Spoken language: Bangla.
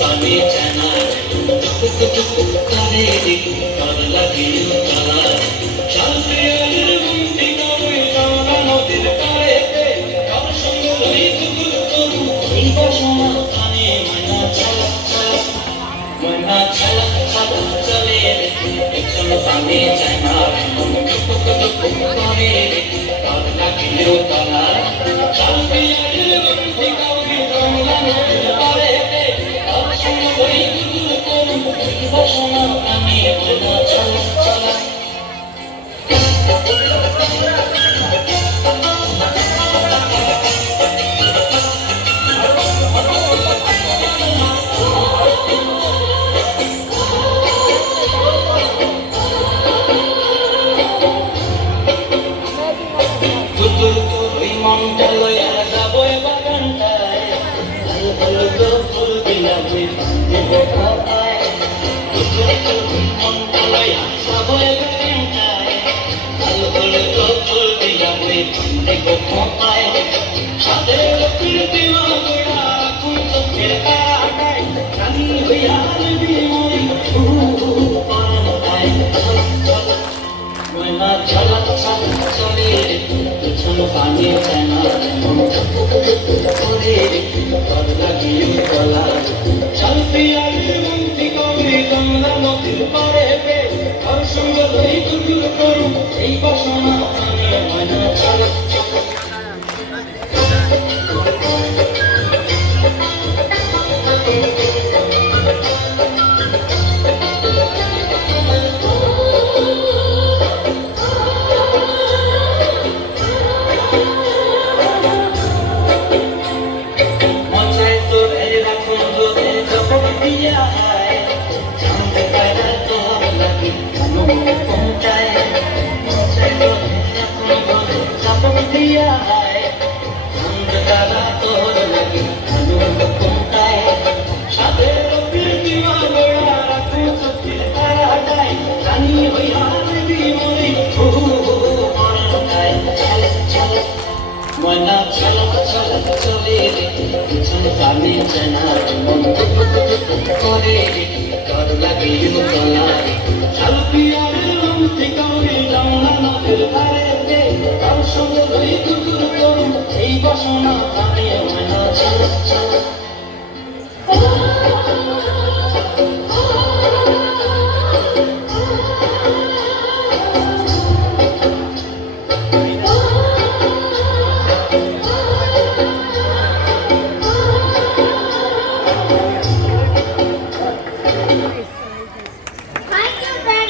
পানি জানা করে কর লাগিল তালা শান্তির মুক্তি কবে কামনা নদীর পাড়েতে কার সঙ্গে লই কুকুর তরু এই বাসনা কানে ময়না ছালা চলে পেছন পানি জানা করে কর লাগিল তালা শান্তির মুক্তি কবে কামনা নদীর পাড়েতে কার সঙ্গে লই কুকুর তরু এই বাসনা কানে ময়না ছালা মনটা লইয়া যাবো বাগানটায় ভালো ফুল দিলাম মনটা লইয়া যাবো বাগানটায় ভালো ফুল দিলাম দেখো পায় সাদের প্রীতিমা গোড়া কোন চোখের কাটায় রানী হইয়া বিমরি ময়না ছালা চলে পেছন পানি জানা করে কর লাগিল গলা শান্তির মুক্তি কবে কামনা নদীর পাড়েতে কার সঙ্গে লই কুকুর করু এই বাসনা কানে ময়না ছালা ময়না চলে পেছন পানি জানা করে